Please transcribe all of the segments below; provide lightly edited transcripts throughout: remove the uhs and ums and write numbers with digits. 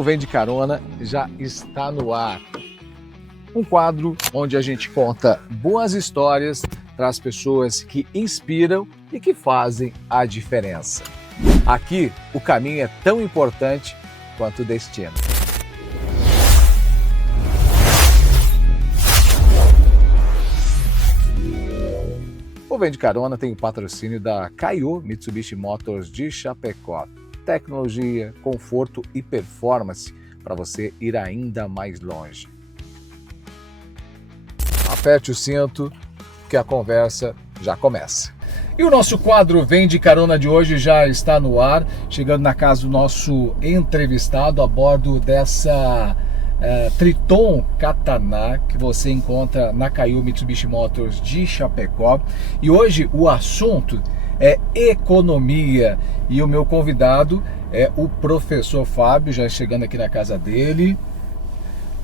O Vem de Carona já está no ar. Um quadro onde a gente conta boas histórias para as pessoas que inspiram e que fazem a diferença. Aqui, o caminho é tão importante quanto o destino. O Vem de Carona tem o patrocínio da Kaiô Mitsubishi Motors de Chapecó. Tecnologia, conforto e performance para você ir ainda mais longe. Aperte o cinto que a conversa já começa. E o nosso quadro Vem de Carona de hoje já está no ar, chegando na casa do nosso entrevistado a bordo dessa Triton Katana que você encontra na Kaiô Mitsubishi Motors de Chapecó. E hoje o assunto é economia e o meu convidado é o professor Fábio, já chegando aqui na casa dele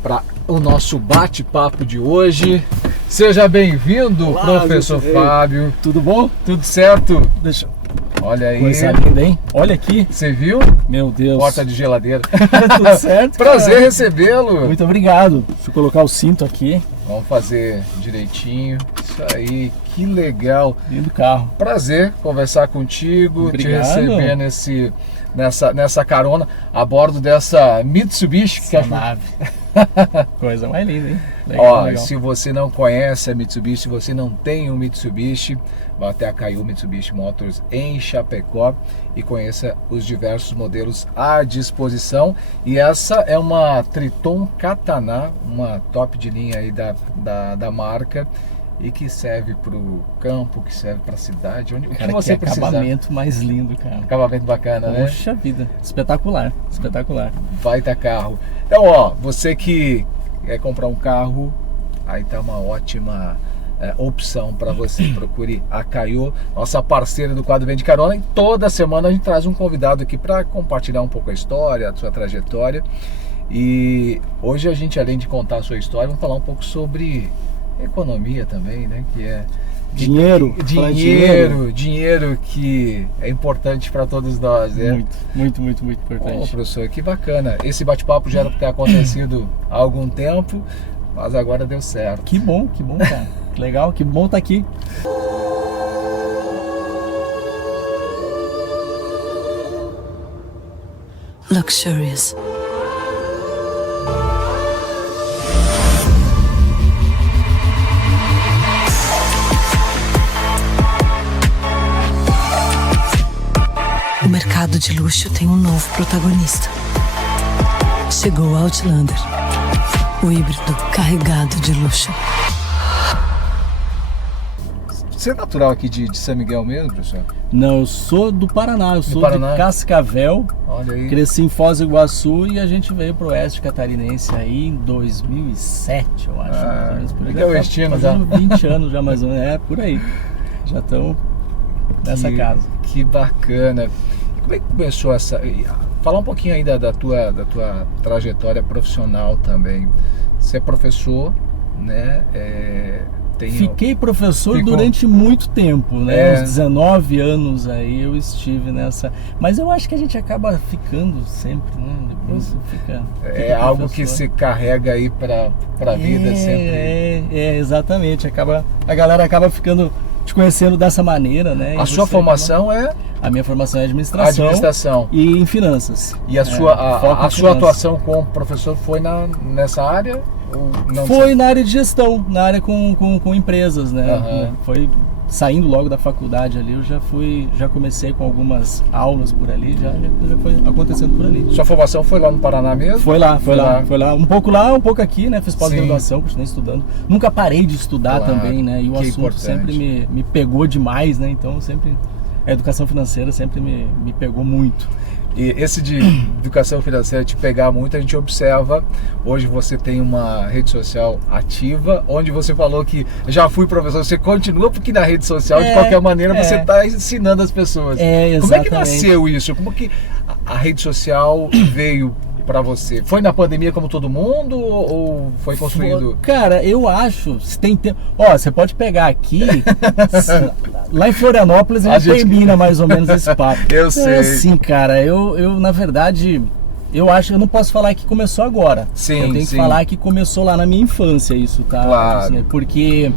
para o nosso bate-papo de hoje. Seja bem-vindo, professor Fábio. Tudo bom? Tudo certo? Deixa. Olha aí. Coisa linda, hein? Olha aqui. Você viu? Meu Deus. Porta de geladeira. Tudo certo? Prazer recebê-lo. Muito obrigado. Deixa eu colocar o cinto aqui. Vamos fazer direitinho. Isso aí, que legal. Lindo carro. Prazer conversar contigo, obrigado. Te receber nessa carona a bordo dessa Mitsubishi. Essa nave. Coisa mais linda, hein? Legal, legal. Se você não conhece a Mitsubishi, se você não tem um Mitsubishi, vá até a Kaiô Mitsubishi Motors em Chapecó e conheça os diversos modelos à disposição. E essa é uma Triton Katana, uma top de linha aí da marca, e que serve para o campo, que serve para a cidade, onde Cara, o que você precisa. Acabamento mais lindo, cara. Acabamento bacana, né? Poxa vida, espetacular, espetacular. Baita carro. Então, ó, você que quer comprar um carro, aí tá uma ótima opção para você. Procure a Kaiô, nossa parceira do quadro Vem de Carona. E toda semana a gente traz um convidado aqui para compartilhar um pouco a história, a sua trajetória. E hoje a gente, além de contar a sua história, vamos falar um pouco sobre economia também, né? Que é dinheiro que é importante para todos nós, né? Muito importante. Ô, professor, que bacana. Esse bate-papo já era para ter acontecido há algum tempo, mas agora deu certo. Que bom, cara. Legal, que bom estar aqui. Luxurious. O mercado de luxo tem um novo protagonista. Chegou o Outlander, o híbrido carregado de luxo. Você é natural aqui de São Miguel mesmo, professor? Não, eu sou do Paraná, eu sou Paraná? de Cascavel. Olha aí. Cresci em Foz do Iguaçu e a gente veio pro oeste catarinense aí em 2007, eu acho. Mais ou menos por aí. Que é o destino já. Fazendo 20 anos já mais ou menos, por aí. Já estamos nessa casa. Que bacana. Como é que começou essa... Falar um pouquinho ainda da tua trajetória profissional também. Você é professor, né? Fiquei professor durante muito tempo, né? Uns 19 anos aí eu estive nessa... Mas eu acho que a gente acaba ficando sempre, né? Depois fica algo que se carrega aí pra vida sempre. Exatamente. A galera acaba ficando te conhecendo dessa maneira, né? A sua formação A minha formação é administração e em finanças. E a sua atuação como professor foi nessa área? Ou não? Foi na área de gestão, na área com empresas, né? Foi saindo logo da faculdade ali, eu já comecei com algumas aulas por ali, já foi acontecendo por ali. Sua formação foi lá no Paraná mesmo? Foi lá. Um pouco aqui, né? Fiz pós-graduação, continuei estudando. Nunca parei de estudar também, né? E o assunto sempre me pegou demais, né? Então sempre a educação financeira sempre me pegou muito. E esse de educação financeira te pegar muito, a gente observa, hoje você tem uma rede social ativa, onde você falou que já fui professor, você continua porque na rede social, de qualquer maneira, você está ensinando as pessoas. Exatamente. Como é que nasceu isso? Como que a rede social veio para você? Foi na pandemia como todo mundo ou foi construído? Cara, eu acho, se tem tempo... Ó, você pode pegar aqui, lá em Florianópolis a gente termina mais ou menos esse papo. Eu sei. Assim, cara, eu na verdade, eu não posso falar que começou agora. Sim, eu tenho que falar que começou lá na minha infância isso, tá? Claro. Assim, porque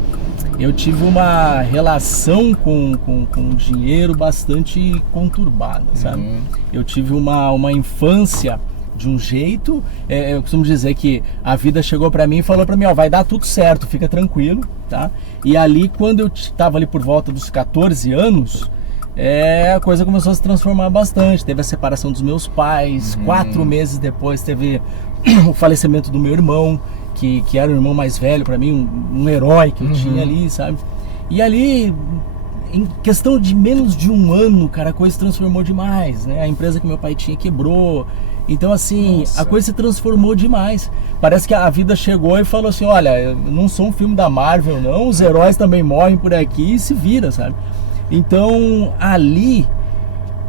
eu tive uma relação com o dinheiro bastante conturbada, sabe? Eu tive uma infância de um jeito, eu costumo dizer que a vida chegou pra mim e falou pra mim, ó, vai dar tudo certo, fica tranquilo, tá? E ali, quando eu tava ali por volta dos 14 anos, a coisa começou a se transformar bastante. Teve a separação dos meus pais, 4 meses depois teve o falecimento do meu irmão, que era o irmão mais velho pra mim, um herói que eu tinha ali, sabe? E ali, em questão de menos de um ano, cara, a coisa se transformou demais, né? A empresa que meu pai tinha quebrou. Então, assim, a coisa se transformou demais. Parece que a vida chegou e falou assim, olha, eu não sou um filme da Marvel, não. Os heróis também morrem por aqui e se vira, sabe? Então, ali,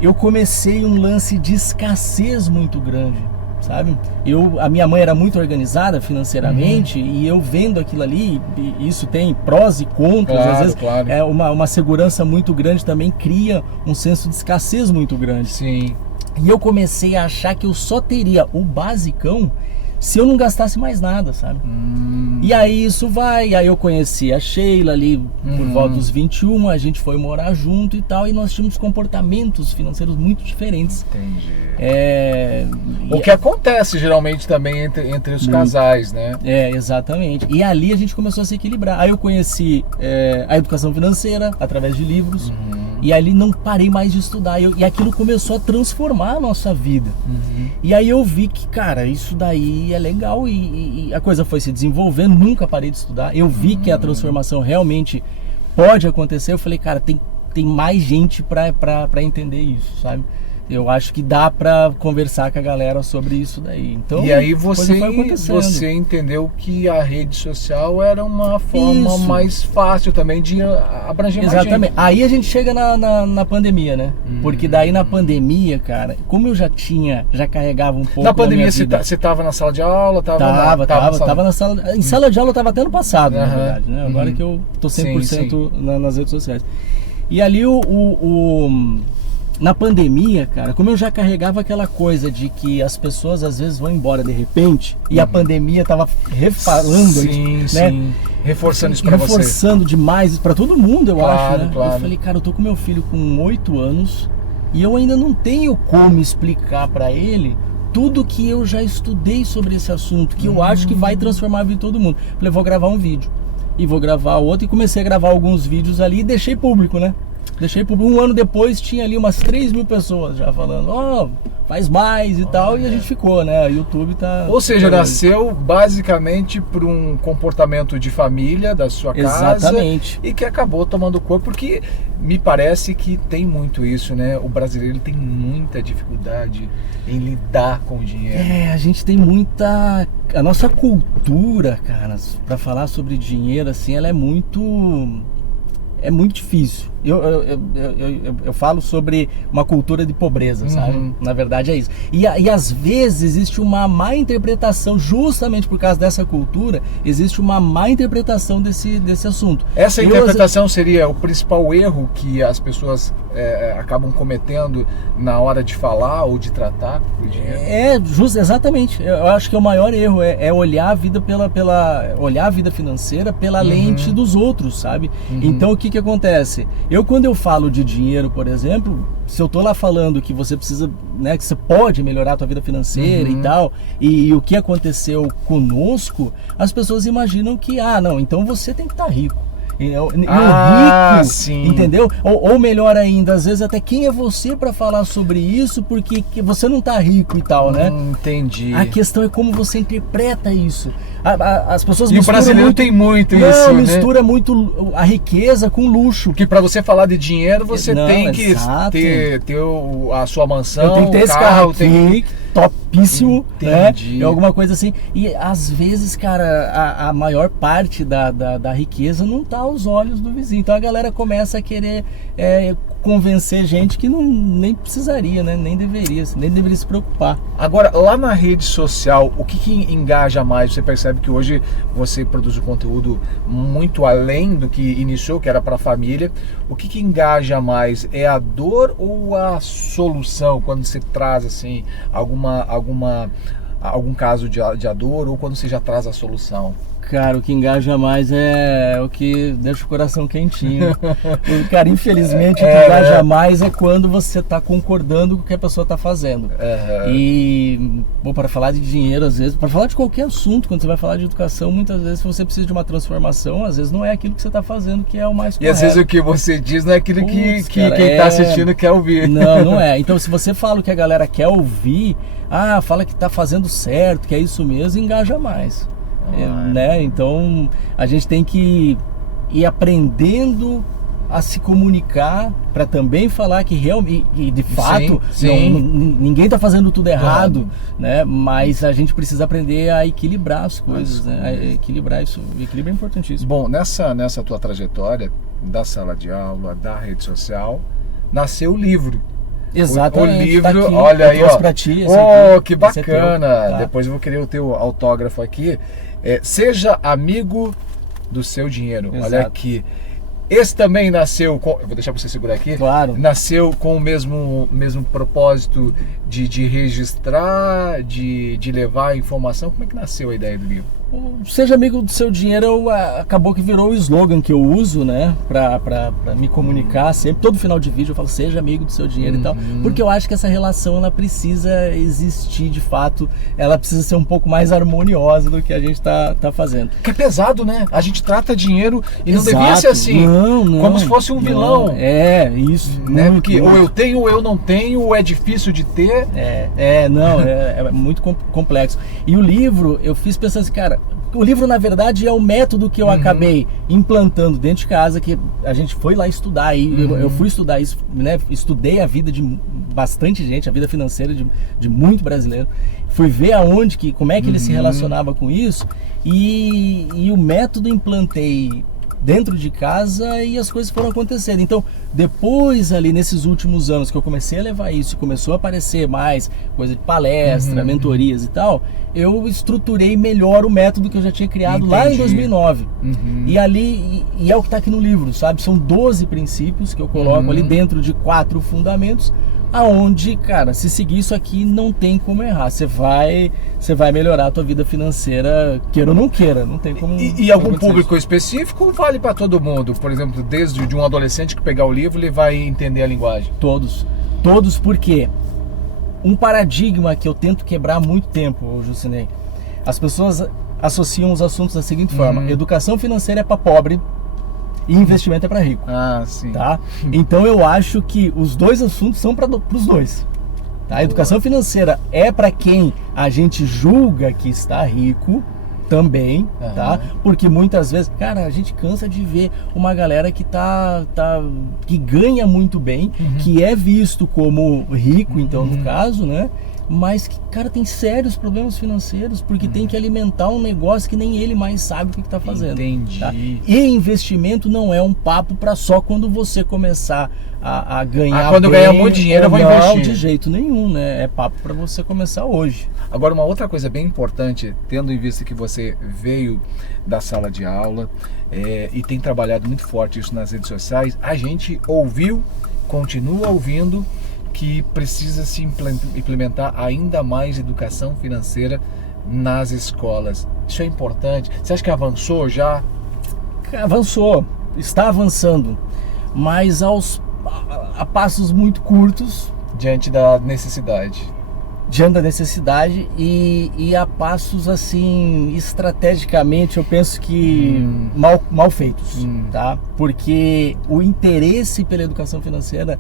eu comecei um lance de escassez muito grande, sabe? A minha mãe era muito organizada financeiramente e eu vendo aquilo ali, isso tem prós e contras, claro, às vezes claro. Uma segurança muito grande também cria um senso de escassez muito grande. Sim. E eu comecei a achar que eu só teria o basicão se eu não gastasse mais nada, sabe? E aí aí eu conheci a Sheila ali por volta dos 21, a gente foi morar junto e tal, e nós tínhamos comportamentos financeiros muito diferentes. Entendi. O que acontece geralmente também entre os casais, né? Exatamente. E ali a gente começou a se equilibrar. Aí eu conheci a educação financeira através de livros. E ali não parei mais de estudar. E aquilo começou a transformar a nossa vida. E aí eu vi que, cara, isso daí é legal. E a coisa foi se desenvolvendo. Nunca parei de estudar. Eu vi que a transformação realmente pode acontecer. Eu falei, cara, tem mais gente pra entender isso, sabe? Eu acho que dá pra conversar com a galera sobre isso daí. Então, e aí você entendeu que a rede social era uma forma mais fácil também de abranger mais gente. Exatamente. Aí a gente chega na pandemia, né? Porque daí na pandemia, cara, como eu já carregava um pouco. Na pandemia você tava na sala de aula? Tava na sala. Em sala de aula eu tava até no passado, na verdade, né? Agora que eu tô 100% nas redes sociais. E ali na pandemia, cara, como eu já carregava aquela coisa de que as pessoas às vezes vão embora de repente, e a pandemia tava refalando, né? Reforçando isso pra você. Reforçando demais pra todo mundo, eu acho, né? Claro. Eu falei, cara, eu tô com meu filho com 8 anos e eu ainda não tenho como explicar pra ele tudo que eu já estudei sobre esse assunto, que eu acho que vai transformar a vida de todo mundo. Falei, vou gravar um vídeo e vou gravar outro, e comecei a gravar alguns vídeos ali e deixei público, né? Deixei por 1 ano depois, tinha ali umas 3.000 pessoas já falando, faz mais e tal, e a gente ficou, né? O YouTube tá... Ou seja, nasceu basicamente por um comportamento de família da sua casa. Exatamente. E que acabou tomando corpo, porque me parece que tem muito isso, né? O brasileiro tem muita dificuldade em lidar com o dinheiro. A gente tem muita... A nossa cultura, cara, pra falar sobre dinheiro, assim, ela é muito difícil. Eu falo sobre uma cultura de pobreza, sabe? Na verdade é isso. E às vezes existe uma má interpretação, justamente por causa dessa cultura, existe uma má interpretação desse assunto. Essa interpretação seria o principal erro que as pessoas acabam cometendo na hora de falar ou de tratar o dinheiro? Exatamente. Eu acho que o maior erro é olhar a vida olhar a vida financeira pela lente dos outros, sabe? Então o que acontece? Quando eu falo de dinheiro, por exemplo, se eu tô lá falando que você precisa, né, que você pode melhorar a tua vida financeira e tal, e o que aconteceu conosco, as pessoas imaginam que, não, então você tem que estar rico. E o rico, sim. Entendeu? Ou melhor ainda, às vezes até quem é você para falar sobre isso, porque você não tá rico e tal, né? Entendi. A questão é como você interpreta isso. As pessoas misturam. E o brasileiro tem muito isso, né? Mistura muito a riqueza com luxo. Porque para você falar de dinheiro, você tem que ter a sua mansão, eu tenho que ter esse carro aqui, topíssimo, entendi, né? Alguma coisa assim. E às vezes, cara, a maior parte da riqueza não tá aos olhos do vizinho. Então a galera começa a querer convencer gente que nem precisaria, né? Nem deveria se preocupar. Agora, lá na rede social, o que engaja mais? Você percebe que hoje você produz um conteúdo muito além do que iniciou, que era para a família. O que engaja mais? É a dor ou a solução? Quando você traz assim alguma algum caso de dor ou quando você já traz a solução? Cara, o que engaja mais é o que deixa o coração quentinho. Cara, infelizmente o que engaja mais é quando você tá concordando com o que a pessoa tá fazendo. E, para falar de dinheiro, às vezes, para falar de qualquer assunto, quando você vai falar de educação, muitas vezes você precisa de uma transformação, às vezes não é aquilo que você tá fazendo que é o mais correto. E às vezes o que você diz não é aquilo que quem tá assistindo quer ouvir. Não é. Então, se você fala o que a galera quer ouvir, fala que tá fazendo certo, que é isso mesmo, engaja mais. Né? Então a gente tem que ir aprendendo a se comunicar para também falar que realmente, de fato, ninguém está fazendo tudo errado, né? Mas a gente precisa aprender a equilibrar as coisas, né? A equilibrar isso. O equilíbrio é importantíssimo. Bom, nessa tua trajetória da sala de aula, da rede social, nasceu o livro. Exatamente. O livro, tá aqui, olha aí, ó. Pra ti, Que bacana. Tá. Depois eu vou querer o teu autógrafo aqui. Seja amigo do seu dinheiro. Exato. Olha aqui. Esse também nasceu com... Eu vou deixar para você segurar aqui. Claro. Nasceu com o mesmo propósito de registrar, de levar a informação. Como é que nasceu a ideia do livro? Seja amigo do seu dinheiro acabou que virou o slogan que eu uso, né, pra me comunicar sempre. Todo final de vídeo eu falo, seja amigo do seu dinheiro e tal, porque eu acho que essa relação ela precisa existir de fato, ela precisa ser um pouco mais harmoniosa do que a gente tá fazendo. Que é pesado, né? A gente trata dinheiro e Exato. Não devia ser assim, não, como se fosse um vilão. Isso. Né? Porque ou eu tenho ou eu não tenho, ou é difícil de ter. É muito complexo. E o livro, eu fiz pensando assim, cara, o livro na verdade é o método que eu acabei implantando dentro de casa, que a gente foi lá estudar, e eu fui estudar isso, né? Estudei a vida de bastante gente, a vida financeira de muito brasileiro, fui ver como é que ele se relacionava com isso, e o método implantei dentro de casa e as coisas foram acontecendo. Então, depois ali nesses últimos anos que eu comecei a levar isso, começou a aparecer mais coisa de palestra, mentorias e tal, eu estruturei melhor o método que eu já tinha criado lá em 2009. E ali, e é o que está aqui no livro, sabe? São 12 princípios que eu coloco ali dentro de 4 fundamentos, aonde, cara, se seguir isso aqui não tem como errar. Você vai melhorar a tua vida financeira, queira ou não queira, não tem como. E algum público específico vale para todo mundo? Por exemplo, desde de um adolescente que pegar o livro, ele vai entender a linguagem? Todos, porque um paradigma que eu tento quebrar há muito tempo, Jusinei, as pessoas associam os assuntos da seguinte forma: educação financeira é para pobre e investimento é para rico. Sim. Tá? Então eu acho que os dois assuntos são para os dois. Tá? A educação financeira é para quem a gente julga que está rico também, tá? Porque muitas vezes, cara, a gente cansa de ver uma galera que que ganha muito bem, que é visto como rico, então, no caso, né? Mas que, cara, tem sérios problemas financeiros, porque tem que alimentar um negócio que nem ele mais sabe o que está fazendo. Entendi. Tá? E investimento não é um papo para só quando você começar a ganhar quando eu ganhar muito dinheiro eu vou investir. Não, de jeito nenhum, né? É papo para você começar hoje. Agora, uma outra coisa bem importante, tendo em vista que você veio da sala de aula e tem trabalhado muito forte isso nas redes sociais, a gente ouviu, continua ouvindo, que precisa se implementar ainda mais educação financeira nas escolas. Isso é importante. Você acha que avançou já? Avançou, está avançando, mas a passos muito curtos. Diante da necessidade. E a passos assim, estrategicamente, eu penso que mal feitos, tá? Porque o interesse pela educação financeira,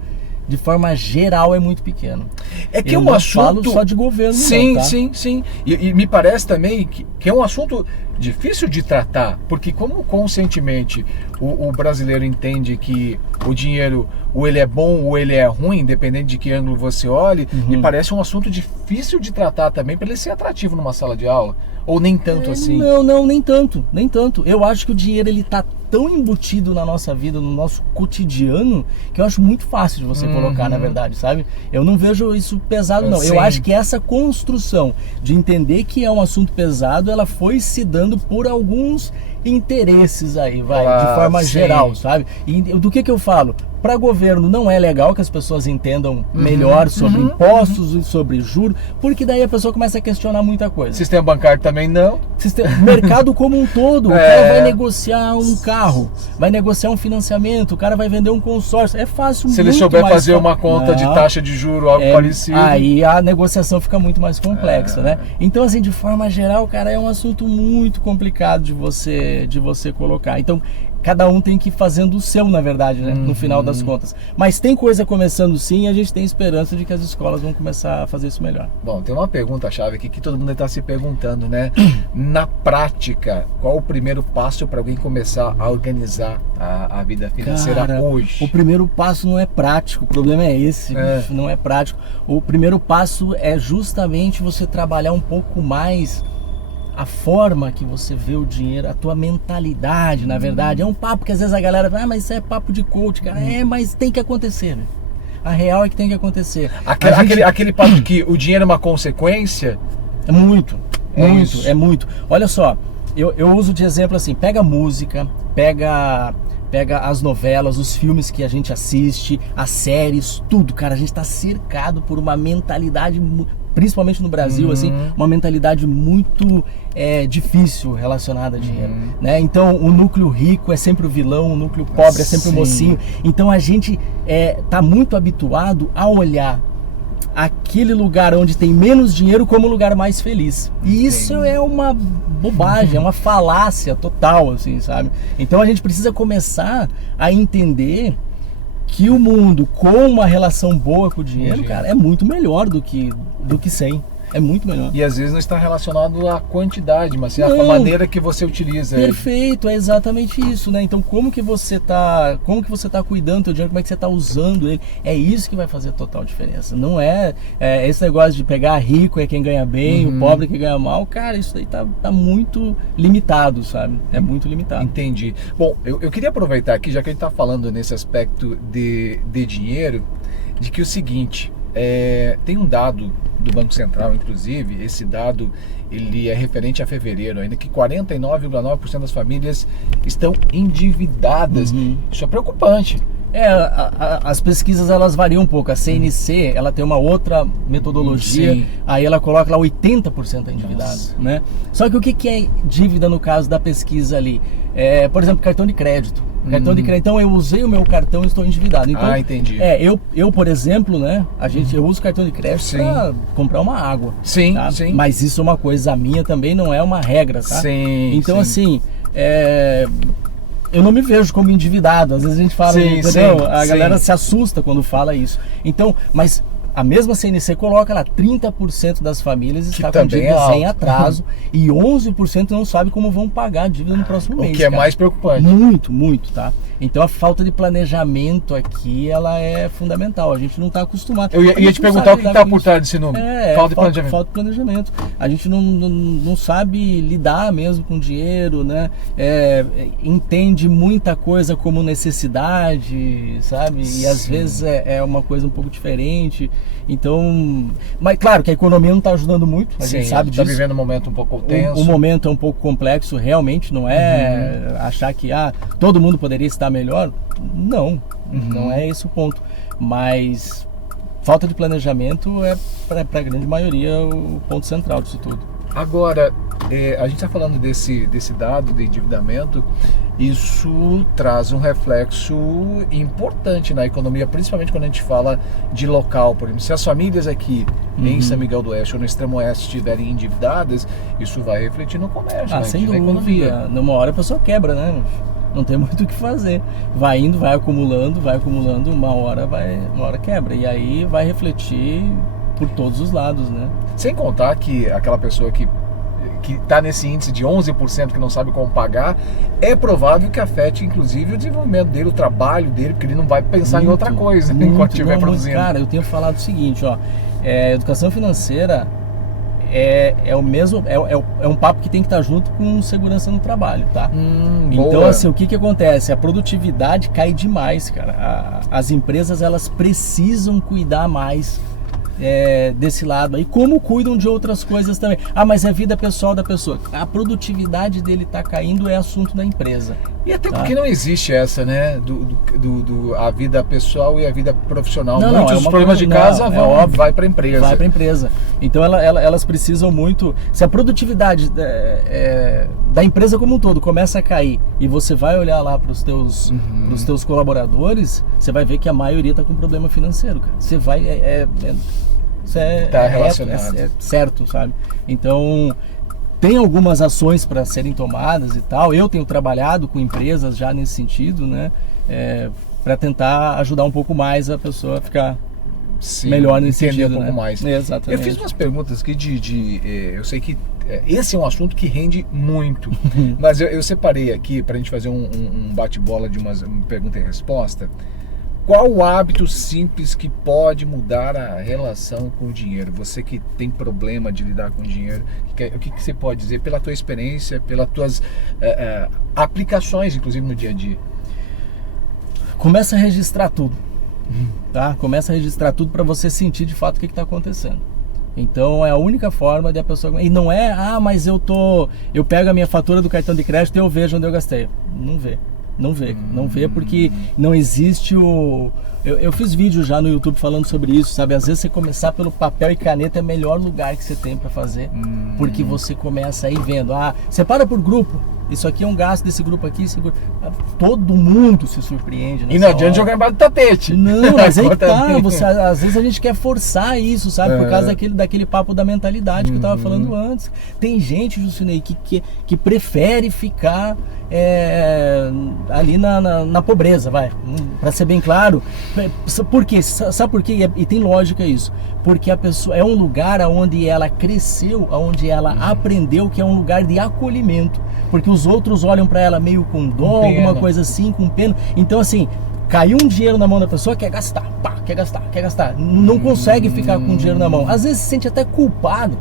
de forma geral, é muito pequeno. É que é um assunto... falo só de governo, sim, não, tá? Sim. E me parece também que é um assunto difícil de tratar, porque como conscientemente o brasileiro entende que o dinheiro, ou ele é bom ou ele é ruim, independente de que ângulo você olhe, me parece um assunto difícil de tratar também para ele ser atrativo numa sala de aula. Ou nem tanto assim? Não, nem tanto. Eu acho que o dinheiro ele tá tão embutido na nossa vida, no nosso cotidiano, que eu acho muito fácil de você colocar, na verdade, sabe? Eu não vejo isso pesado, não. Eu acho que essa construção de entender que é um assunto pesado, ela foi se dando por alguns interesses aí, de forma geral, sabe? E do que eu falo? para governo não é legal que as pessoas entendam melhor sobre impostos e sobre juros, porque daí a pessoa começa a questionar muita coisa. Sistema bancário também não. Mercado como um todo, o cara vai negociar um carro, vai negociar um financiamento, o cara vai vender um consórcio, é fácil. Se ele souber fazer uma conta de taxa de juros, algo parecido. Aí a negociação fica muito mais complexa, né? Então, assim, de forma geral, cara, é um assunto muito complicado de você colocar. Então, cada um tem que ir fazendo o seu, na verdade, né? No final das contas. Mas tem coisa começando sim, e a gente tem esperança de que as escolas vão começar a fazer isso melhor. Bom, tem uma pergunta-chave aqui que todo mundo está se perguntando, né? Na prática, qual o primeiro passo para alguém começar a organizar a vida financeira hoje? O primeiro passo não é prático, o problema é esse, bicho, não é prático. O primeiro passo é justamente você trabalhar um pouco mais a forma que você vê o dinheiro, a tua mentalidade, na verdade. É um papo que às vezes a galera fala, mas isso é papo de coach, cara. Mas tem que acontecer, né? A real é que tem que acontecer. Aquele papo de que o dinheiro é uma consequência? É muito. Olha só, eu uso de exemplo assim, pega música, pega as novelas, os filmes que a gente assiste, as séries, tudo, cara. A gente tá cercado por uma mentalidade, principalmente no Brasil, assim, uma mentalidade muito difícil relacionada a dinheiro, né? Então, o núcleo rico é sempre o vilão, o núcleo pobre é sempre o mocinho. Então, a gente tá muito habituado a olhar aquele lugar onde tem menos dinheiro como o lugar mais feliz. E isso é uma bobagem, é uma falácia total, assim, sabe? Então, a gente precisa começar a entender que o mundo com uma relação boa com o dinheiro, cara, é muito melhor do que sem. É muito melhor. E às vezes não está relacionado à quantidade, mas sim à maneira que você utiliza. Perfeito, é exatamente isso, né? Então como que você tá cuidando do teu dinheiro, como é que você tá usando ele? É isso que vai fazer total diferença. Não é esse negócio de pegar rico é quem ganha bem, o pobre é quem ganha mal. Cara, isso daí tá muito limitado, sabe? É muito limitado. Entendi. Bom, eu queria aproveitar aqui, já que a gente tá falando nesse aspecto de dinheiro, de que o seguinte, tem um dado do Banco Central, inclusive, esse dado ele é referente a fevereiro, ainda que 49,9% das famílias estão endividadas. Isso é preocupante. As pesquisas elas variam um pouco. A CNC ela tem uma outra metodologia, aí ela coloca lá 80% endividado, né? Só que o que é dívida no caso da pesquisa ali? Por exemplo, cartão de crédito. Cartão de crédito. Então eu usei o meu cartão e estou endividado. Então, entendi. Eu, por exemplo, né? Eu uso cartão de crédito para comprar uma água. Sim, tá? sim. Mas isso é uma coisa minha também, não é uma regra, tá? Sim. Então, assim, eu não me vejo como endividado. Às vezes a gente fala, entendeu? A galera se assusta quando fala isso. Então, mas a mesma CNC coloca lá, 30% das famílias está com dívidas em atraso e 11% não sabe como vão pagar a dívida no próximo mês. O que é mais preocupante. Muito, muito, tá? Então a falta de planejamento aqui, ela é fundamental. A gente não está acostumado. Eu ia te perguntar o que está por trás desse número. Falta de planejamento. Falta de planejamento. A gente não sabe lidar mesmo com dinheiro, né? Entende muita coisa como necessidade, sabe? E às vezes é uma coisa um pouco diferente. Então, mas claro que a economia não está ajudando muito, a gente sabe disso. Está vivendo um momento um pouco tenso. O momento é um pouco complexo, realmente, não é achar que todo mundo poderia estar melhor. Não, não é esse o ponto. Mas falta de planejamento é, para a grande maioria, o ponto central disso tudo. Agora, a gente está falando desse dado de endividamento, isso traz um reflexo importante na economia, principalmente quando a gente fala de local. Por exemplo, se as famílias aqui em São Miguel do Oeste ou no Extremo Oeste estiverem endividadas, isso vai refletir no comércio, sem na economia. Numa hora a pessoa quebra, né? Não tem muito o que fazer. Vai indo, vai acumulando, uma hora quebra. E aí vai refletir por todos os lados, né? Sem contar que aquela pessoa que está nesse índice de 11% que não sabe como pagar, é provável que afete inclusive o desenvolvimento dele, o trabalho dele, porque ele não vai pensar em outra coisa enquanto estiver produzindo. Cara, eu tenho falado o seguinte, educação financeira é um papo que tem que estar junto com segurança no trabalho, tá? Então, assim, o que acontece? A produtividade cai demais, cara. As empresas, elas precisam cuidar mais desse lado aí, como cuidam de outras coisas também. Ah, mas é vida pessoal da pessoa. A produtividade dele tá caindo é assunto da empresa. E até porque não existe essa, né, a vida pessoal e a vida profissional. Muitos dos problemas de casa vai para a empresa. Vai para a empresa. Então elas precisam muito. Se a produtividade da empresa como um todo começa a cair e você vai olhar lá para os teus colaboradores, você vai ver que a maioria está com problema financeiro, cara. Você vai tá relacionado. É certo, sabe? Então tem algumas ações para serem tomadas e tal. Eu tenho trabalhado com empresas já nesse sentido, né? Para tentar ajudar um pouco mais a pessoa a ficar melhor nesse sentido, um pouco mais. Exatamente. Eu fiz umas perguntas aqui eu sei que esse é um assunto que rende muito, mas eu separei aqui para a gente fazer um bate-bola de uma pergunta e resposta. Qual o hábito simples que pode mudar a relação com o dinheiro? Você que tem problema de lidar com o dinheiro, o que você pode dizer pela tua experiência, pelas tuas aplicações, inclusive no dia a dia? Começa a registrar tudo, tá? Começa a registrar tudo para você sentir de fato o que está acontecendo. Então é a única forma de a pessoa... E não é, mas eu pego a minha fatura do cartão de crédito e eu vejo onde eu gastei. Não vê. Não vê porque não existe o... Eu fiz vídeo já no YouTube falando sobre isso, sabe? Às vezes você começar pelo papel e caneta é o melhor lugar que você tem para fazer, porque você começa aí vendo, separa por grupo. Isso aqui é um gasto desse grupo aqui, esse grupo. Todo mundo se surpreende. E não adianta jogar embaixo do tapete. Não, mas aí tá. Às vezes a gente quer forçar isso, sabe? Por causa daquele papo da mentalidade que eu tava falando antes. Tem gente, Jusinei, que prefere ficar ali na pobreza, vai. Pra ser bem claro. Por quê? Sabe por quê? E tem lógica isso. Porque a pessoa é um lugar onde ela cresceu, onde ela aprendeu que é um lugar de acolhimento. Porque os outros olham para ela meio com dó, alguma coisa assim, com pena. Então, assim, caiu um dinheiro na mão da pessoa, quer gastar, quer gastar. Não consegue ficar com o dinheiro na mão. Às vezes se sente até culpado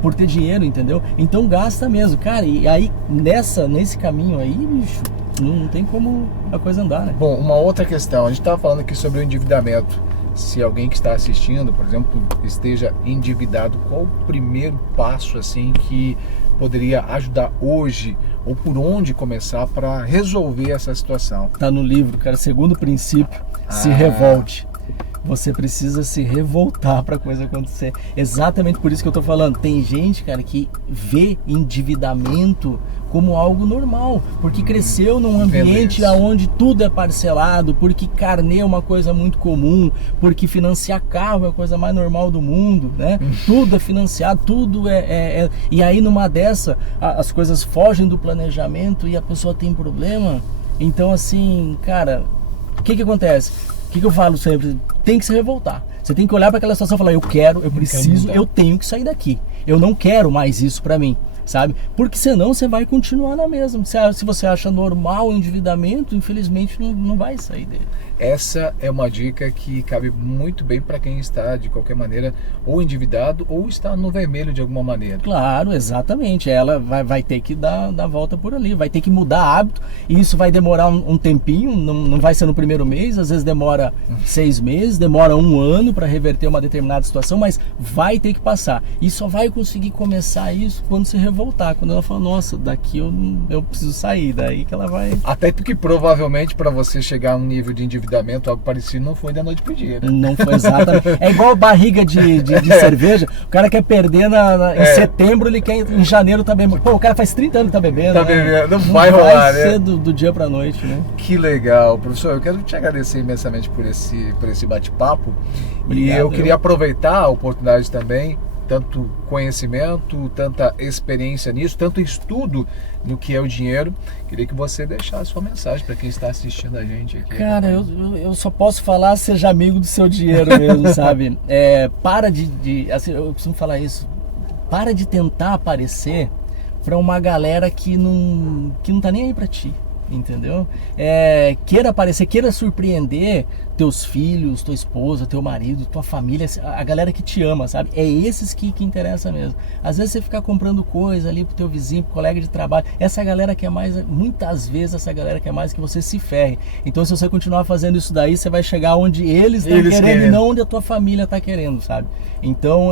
por ter dinheiro, entendeu? Então gasta mesmo, cara. E aí, nesse caminho aí, bicho, não tem como a coisa andar, né? Bom, uma outra questão. A gente estava falando aqui sobre o endividamento. Se alguém que está assistindo, por exemplo, esteja endividado, qual o primeiro passo, assim, que poderia ajudar hoje, ou por onde começar para resolver essa situação? Tá no livro, cara. Segundo princípio, se revolte. Você precisa se revoltar para a coisa acontecer. Exatamente por isso que eu tô falando. Tem gente, cara, que vê endividamento como algo normal, porque cresceu num ambiente onde tudo é parcelado, porque carnê é uma coisa muito comum, porque financiar carro é a coisa mais normal do mundo, né? Tudo é financiado, tudo e aí numa dessa as coisas fogem do planejamento e a pessoa tem problema. Então assim, cara, o que acontece? O que eu falo sempre? Tem que se revoltar. Você tem que olhar para aquela situação e falar, eu preciso, eu tenho que sair daqui. Eu não quero mais isso para mim, sabe? Porque senão você vai continuar na mesma. Se você acha normal o endividamento, infelizmente não vai sair dele. Essa é uma dica que cabe muito bem para quem está, de qualquer maneira, ou endividado ou está no vermelho de alguma maneira. Claro, exatamente. Ela vai ter que dar a volta por ali, vai ter que mudar hábito, e isso vai demorar um tempinho, não vai ser no primeiro mês, às vezes demora 6 meses, demora 1 ano para reverter uma determinada situação, mas vai ter que passar. E só vai conseguir começar isso quando se revoltar, quando ela fala, nossa, daqui eu preciso sair, daí que ela vai... Até porque provavelmente para você chegar a um nível de endividamento, algo parecido, não foi da noite pro dia, né? Não foi exatamente. É igual barriga de cerveja. O cara quer perder em setembro, ele quer em janeiro tá bebendo. Pô, o cara faz 30 anos que tá bebendo. Tá bebendo, não vai rolar, né? Ser do dia pra noite, né? Que legal, professor. Eu quero te agradecer imensamente por esse bate-papo. E eu queria aproveitar a oportunidade também, tanto conhecimento, tanta experiência nisso, tanto estudo no que é o dinheiro. Queria que você deixasse sua mensagem para quem está assistindo a gente aqui. Cara, eu só posso falar, seja amigo do seu dinheiro mesmo, sabe? Para assim, eu costumo falar isso, para de tentar aparecer para uma galera que não tá nem aí para ti. entendeu? Queira aparecer, queira surpreender teus filhos, tua esposa, teu marido, tua família, a galera que te ama, sabe? É esses que interessa mesmo. Às vezes você ficar comprando coisa ali pro teu vizinho, pro colega de trabalho, essa galera quer mais, muitas vezes essa galera quer mais que você se ferre. Então se você continuar fazendo isso daí, você vai chegar onde eles estão querendo e não onde a tua família tá querendo, sabe? Então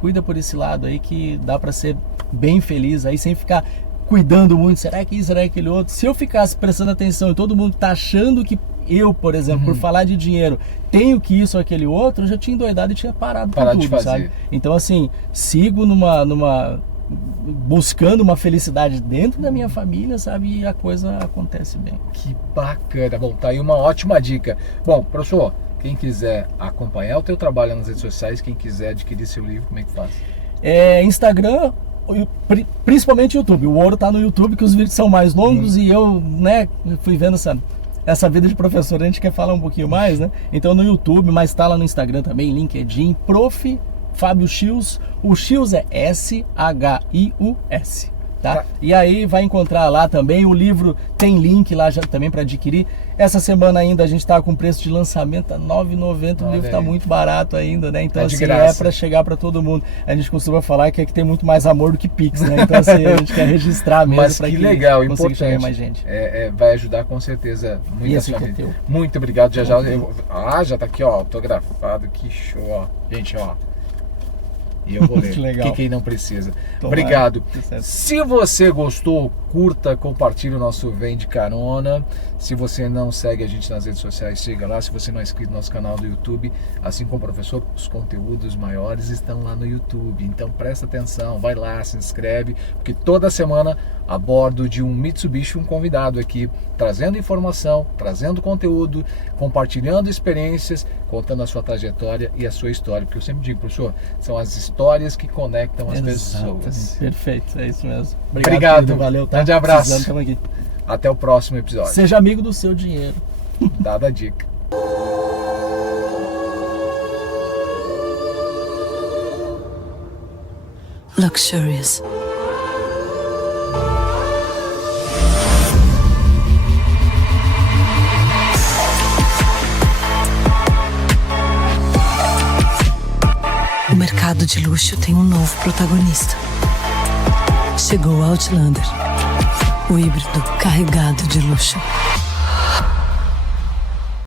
cuida por esse lado aí que dá pra ser bem feliz aí, sem ficar cuidando muito, será que isso, será que aquele outro? Se eu ficasse prestando atenção e todo mundo tá achando que eu, por exemplo, por falar de dinheiro, tenho que isso ou aquele outro, eu já tinha endoidado e tinha parado com tudo, de fazer. Sabe? Então assim, sigo buscando uma felicidade dentro da minha família, sabe? E a coisa acontece bem. Que bacana. Bom, tá aí uma ótima dica. Bom, professor, quem quiser acompanhar o teu trabalho nas redes sociais, quem quiser adquirir seu livro, como é que faz? Instagram, principalmente YouTube. O ouro tá no YouTube, que os vídeos são mais longos e eu, fui vendo essa vida de professor, a gente quer falar um pouquinho mais, né? Então no YouTube, mas tá lá no Instagram também, LinkedIn, Prof. Fábio Schius. O Schius é S-H-I-U-S, tá? E aí vai encontrar lá também, o livro tem link lá já também para adquirir. Essa semana ainda a gente tá com preço de lançamento, tá R$ 9,90, o livro tá muito barato ainda, né? Então assim, para chegar para todo mundo. A gente costuma falar que aqui tem muito mais amor do que Pix, né? Então assim, a gente quer registrar mesmo para que legal, consiga chegar mais gente. Vai ajudar com certeza muita família. Muito obrigado, já tá aqui, ó, autografado, que show, ó. Gente, ó. E eu vou ler, que quem não precisa. Obrigado. Se você gostou, curta, compartilhe o nosso Vem de Carona. Se você não segue a gente nas redes sociais, siga lá. Se você não é inscrito no nosso canal do YouTube, assim como o professor, os conteúdos maiores estão lá no YouTube. Então presta atenção, vai lá, se inscreve, porque toda semana a bordo de um Mitsubishi, um convidado aqui, trazendo informação, trazendo conteúdo, compartilhando experiências, contando a sua trajetória e a sua história. Porque eu sempre digo, professor, são as histórias que conectam as pessoas. Perfeito, é isso mesmo. Obrigado. Valeu, tá? Grande abraço. Aqui. Até o próximo episódio. Seja amigo do seu dinheiro. Dada a dica. Luxurious. O mercado de luxo tem um novo protagonista. Chegou Outlander, o híbrido carregado de luxo.